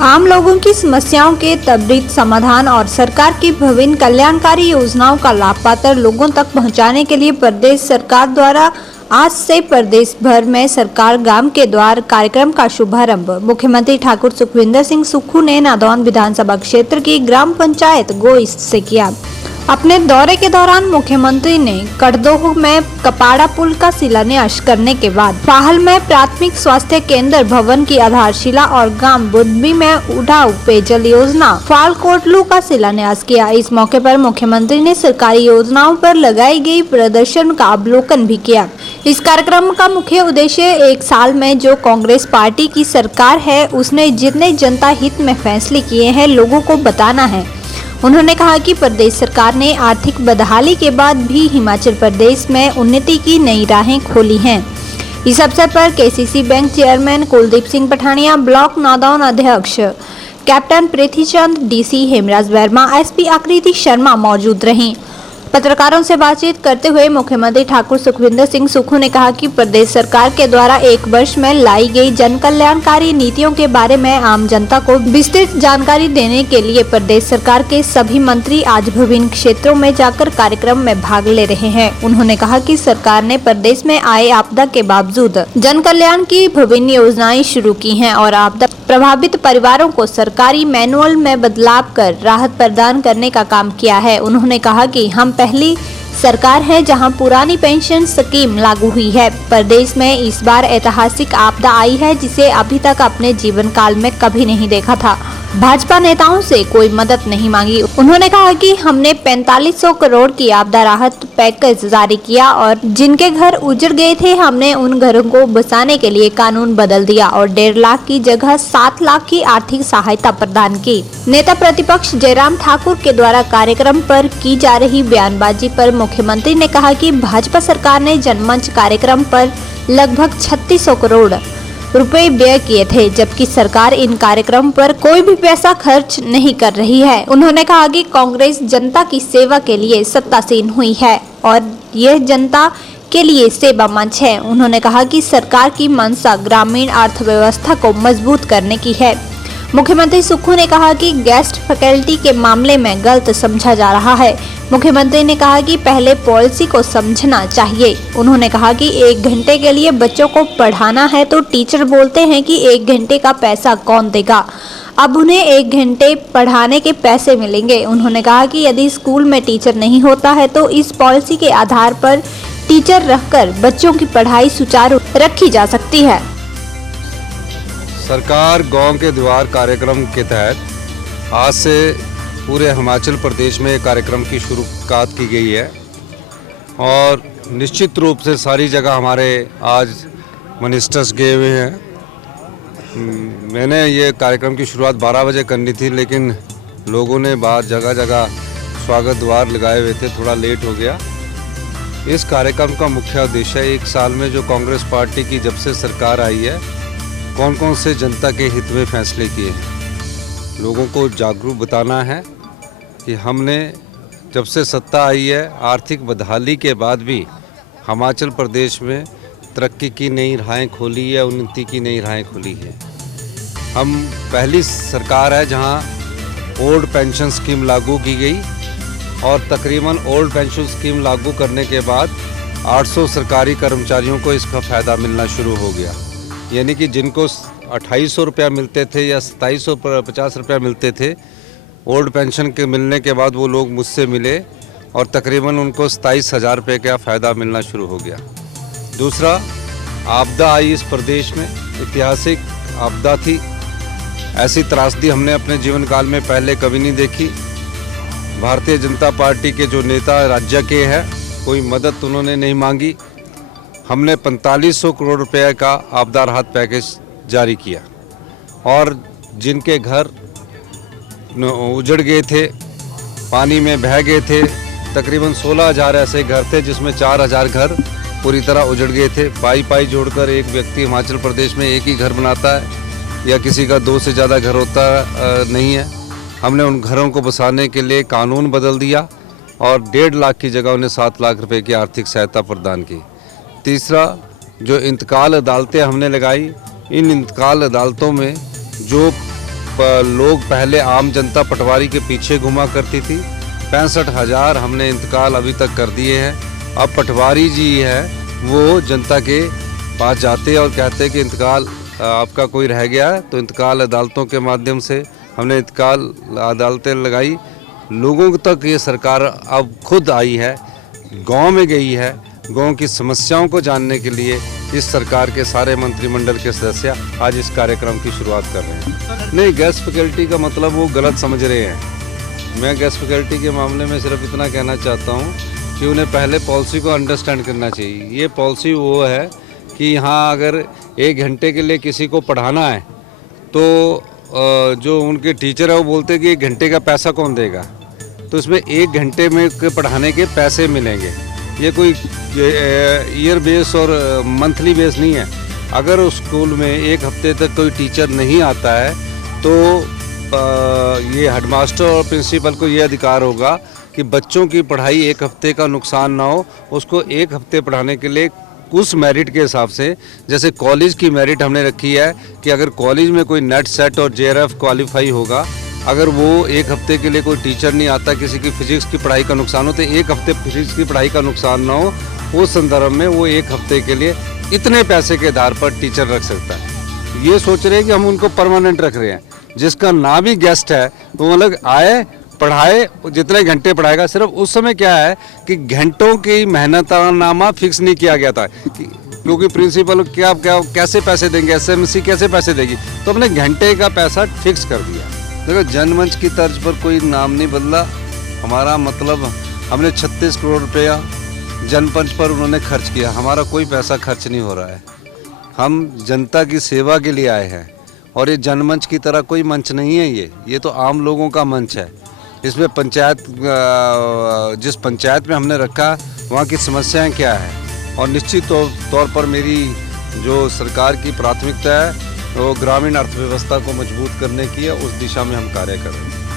आम लोगों की समस्याओं के त्वरित समाधान और सरकार की विभिन्न कल्याणकारी योजनाओं का लाभ पात्र लोगों तक पहुंचाने के लिए प्रदेश सरकार द्वारा आज से प्रदेश भर में सरकार गांव के द्वार कार्यक्रम का शुभारंभ मुख्यमंत्री ठाकुर सुखविंदर सिंह सुक्खू ने नादौन विधानसभा क्षेत्र की ग्राम पंचायत गोइस से किया। अपने दौरे के दौरान मुख्यमंत्री ने कड़दोह में कपाड़ा पुल का शिलान्यास करने के बाद फाहल में प्राथमिक स्वास्थ्य केंद्र भवन की आधारशिला और गांव बुद्धबी में उठाऊ पेयजल योजना फाल कोटलू का शिलान्यास किया। इस मौके पर मुख्यमंत्री ने सरकारी योजनाओं पर लगाई गई प्रदर्शन का अवलोकन भी किया। इस कार्यक्रम का मुख्य उद्देश्य एक साल में जो कांग्रेस पार्टी की सरकार है उसने जितने जनता हित में फैसले किए हैं लोगों को बताना है। उन्होंने कहा कि प्रदेश सरकार ने आर्थिक बदहाली के बाद भी हिमाचल प्रदेश में उन्नति की नई राहें खोली हैं। इस अवसर पर KCC bank chairman Kuldeep Singh Pathania, block Nadaun अध्यक्ष captain Prithvichand, DC Hemraj Verma, SP Aakriti Sharma मौजूद रहीं। पत्रकारों से बातचीत करते हुए मुख्यमंत्री ठाकुर सुखविंदर सिंह सुक्खू ने कहा कि प्रदेश सरकार के द्वारा एक वर्ष में लाई गई जन कल्याणकारी नीतियों के बारे में आम जनता को विस्तृत जानकारी देने के लिए प्रदेश सरकार के सभी मंत्री आज विभिन्न क्षेत्रों में जाकर कार्यक्रम में भाग ले रहे हैं। उन्होंने कहा कि सरकार ने प्रदेश में आए आपदा के बावजूद जन कल्याण की विभिन्न योजनाएं शुरू की हैं और आपदा प्रभावित परिवारों को सरकारी मैनुअल में बदलाव कर राहत प्रदान करने का काम किया है। उन्होंने कहा कि हम पहली सरकार है जहां पुरानी पेंशन स्कीम लागू हुई है। प्रदेश में इस बार ऐतिहासिक आपदा आई है जिसे अभी तक अपने जीवन काल में कभी नहीं देखा था। भाजपा नेताओं से कोई मदद नहीं मांगी। उन्होंने कहा कि हमने 4500 करोड़ की आपदा राहत पैकेज जारी किया और जिनके घर उजड़ गए थे हमने उन घरों को बसाने के लिए कानून बदल दिया और 1.5 लाख की जगह 7 लाख की आर्थिक सहायता प्रदान की। नेता प्रतिपक्ष जयराम ठाकुर के द्वारा कार्यक्रम पर की जा रही बयानबाजी पर मुख्यमंत्री ने कहा कि भाजपा सरकार ने जनमंच कार्यक्रम पर लगभग 3600 करोड़ रुपए व्यय किए थे, जबकि सरकार इन कार्यक्रम पर कोई भी पैसा खर्च नहीं कर रही है। उन्होंने कहा कि कांग्रेस जनता की सेवा के लिए सत्तासीन हुई है और यह जनता के लिए सेवा मंच है। उन्होंने कहा कि सरकार की मंशा ग्रामीण अर्थव्यवस्था को मजबूत करने की है। मुख्यमंत्री सुक्खू ने कहा कि गेस्ट फैकल्टी के मामले में गलत समझा जा रहा है। मुख्यमंत्री ने कहा कि पहले पॉलिसी को समझना चाहिए। उन्होंने कहा कि 1 घंटे के लिए बच्चों को पढ़ाना है तो टीचर बोलते हैं कि 1 घंटे का पैसा कौन देगा, अब उन्हें 1 घंटे पढ़ाने के पैसे मिलेंगे। उन्होंने कहा कि यदि स्कूल में टीचर नहीं होता है तो इस पॉलिसी के आधार पर टीचर रखकर बच्चों की पढ़ाई सुचारू रखी जा सकती है। सरकार गांव के द्वार कार्यक्रम के तहत आज से पूरे हिमाचल प्रदेश में कार्यक्रम की शुरुआत की गई है और निश्चित रूप से सारी जगह हमारे आज मिनिस्टर्स गए हुए हैं। मैंने ये कार्यक्रम की शुरुआत 12 बजे करनी थी, लेकिन लोगों ने बाहर जगह जगह स्वागत द्वार लगाए हुए थे, थोड़ा लेट हो गया। इस कार्यक्रम का मुख्य उद्देश्य एक साल में जो कांग्रेस पार्टी की जब से सरकार आई है कौन कौन से जनता के हित में फैसले किए हैं, लोगों को जागरूक बताना है कि हमने जब से सत्ता आई है आर्थिक बदहाली के बाद भी हिमाचल प्रदेश में तरक्की की नई राहें खोली है, उन्नति की नई राहें खोली है। हम पहली सरकार है जहां ओल्ड पेंशन स्कीम लागू की गई और तकरीबन ओल्ड पेंशन स्कीम लागू करने के बाद 800 सरकारी कर्मचारियों को इसका फ़ायदा मिलना शुरू हो गया। यानी कि जिनको 2800 रुपया मिलते थे या 2750 रुपया मिलते थे, ओल्ड पेंशन के मिलने के बाद वो लोग मुझसे मिले और तकरीबन उनको 27,000 रुपये का फ़ायदा मिलना शुरू हो गया। दूसरा, आपदा आई इस प्रदेश में, ऐतिहासिक आपदा थी। ऐसी त्रासदी हमने अपने जीवन काल में पहले कभी नहीं देखी। भारतीय जनता पार्टी के जो नेता राज्य के हैं कोई मदद उन्होंने नहीं मांगी। हमने 4500 करोड़ रुपए का आपदा राहत पैकेज जारी किया और जिनके घर उजड़ गए थे, पानी में बह गए थे, तकरीबन 16,000 ऐसे घर थे जिसमें 4,000 घर पूरी तरह उजड़ गए थे। पाई जोड़कर एक व्यक्ति हिमाचल प्रदेश में एक ही घर बनाता है या किसी का 2 से ज़्यादा घर होता नहीं है। हमने उन घरों को बसाने के लिए कानून बदल दिया और 1.5 लाख की जगह उन्हें 7 लाख रुपए की आर्थिक सहायता प्रदान की। तीसरा, जो इंतकाल अदालतें हमने लगाई, इन इंतकाल अदालतों में जो लोग पहले आम जनता पटवारी के पीछे घुमा करती थी। 65,000 हमने इंतकाल अभी तक कर दिए हैं। अब पटवारी जी है वो जनता के पास जाते हैं और कहते हैं कि इंतकाल आपका कोई रह गया है, तो इंतकाल अदालतों के माध्यम से हमने इंतकाल अदालतें लगाई। लोगों तक ये सरकार अब खुद आई है, गांव में गई है, गांव की समस्याओं को जानने के लिए इस सरकार के सारे मंत्रिमंडल के सदस्य आज इस कार्यक्रम की शुरुआत कर रहे हैं। नहीं, गैस फैकल्टी का मतलब वो गलत समझ रहे हैं। मैं गैस फैकल्टी के मामले में सिर्फ इतना कहना चाहता हूँ कि उन्हें पहले पॉलिसी को अंडरस्टैंड करना चाहिए। ये पॉलिसी वो है कि यहाँ अगर 1 घंटे के लिए किसी को पढ़ाना है तो जो उनके टीचर है वो बोलते हैं कि 1 घंटे का पैसा कौन देगा, तो इसमें 1 घंटे में पढ़ाने के पैसे मिलेंगे। ये कोई ईयर बेस और मंथली बेस नहीं है। अगर उस स्कूल में 1 हफ्ते तक कोई टीचर नहीं आता है तो ये हेडमास्टर और प्रिंसिपल को ये अधिकार होगा कि बच्चों की पढ़ाई 1 हफ्ते का नुकसान ना हो, उसको 1 हफ्ते पढ़ाने के लिए उस मेरिट के हिसाब से, जैसे कॉलेज की मेरिट हमने रखी है कि अगर कॉलेज में कोई नेट सेट और JRF क्वालिफाई होगा, अगर वो 1 हफ्ते के लिए कोई टीचर नहीं आता, किसी की फिजिक्स की पढ़ाई का नुकसान हो तो 1 हफ्ते फिजिक्स की पढ़ाई का नुकसान ना हो, उस संदर्भ में वो 1 हफ्ते के लिए इतने पैसे के आधार पर टीचर रख सकता है। ये सोच रहे हैं कि हम उनको परमानेंट रख रहे हैं। जिसका ना भी गेस्ट है वो मतलब आए, पढ़ाए, जितने घंटे पढ़ाएगा। सिर्फ उस समय क्या है कि घंटों की मेहनतनामा फिक्स नहीं किया गया था क्योंकि प्रिंसिपल क्या कैसे पैसे देंगे, SMC कैसे पैसे देगी, तो हमने घंटे का पैसा फिक्स कर दिया। देखो, जनमंच की तर्ज पर कोई नाम नहीं बदला। हमारा मतलब हमने 36 करोड़ रुपया जनमंच पर उन्होंने खर्च किया, हमारा कोई पैसा खर्च नहीं हो रहा है। हम जनता की सेवा के लिए आए हैं और ये जनमंच की तरह कोई मंच नहीं है। ये तो आम लोगों का मंच है। इसमें पंचायत, जिस पंचायत में हमने रखा वहाँ की समस्याएं क्या है, और निश्चित तौर पर मेरी जो सरकार की प्राथमिकता है वो ग्रामीण अर्थव्यवस्था को मजबूत करने की है। उस दिशा में हम कार्य कर रहे हैं।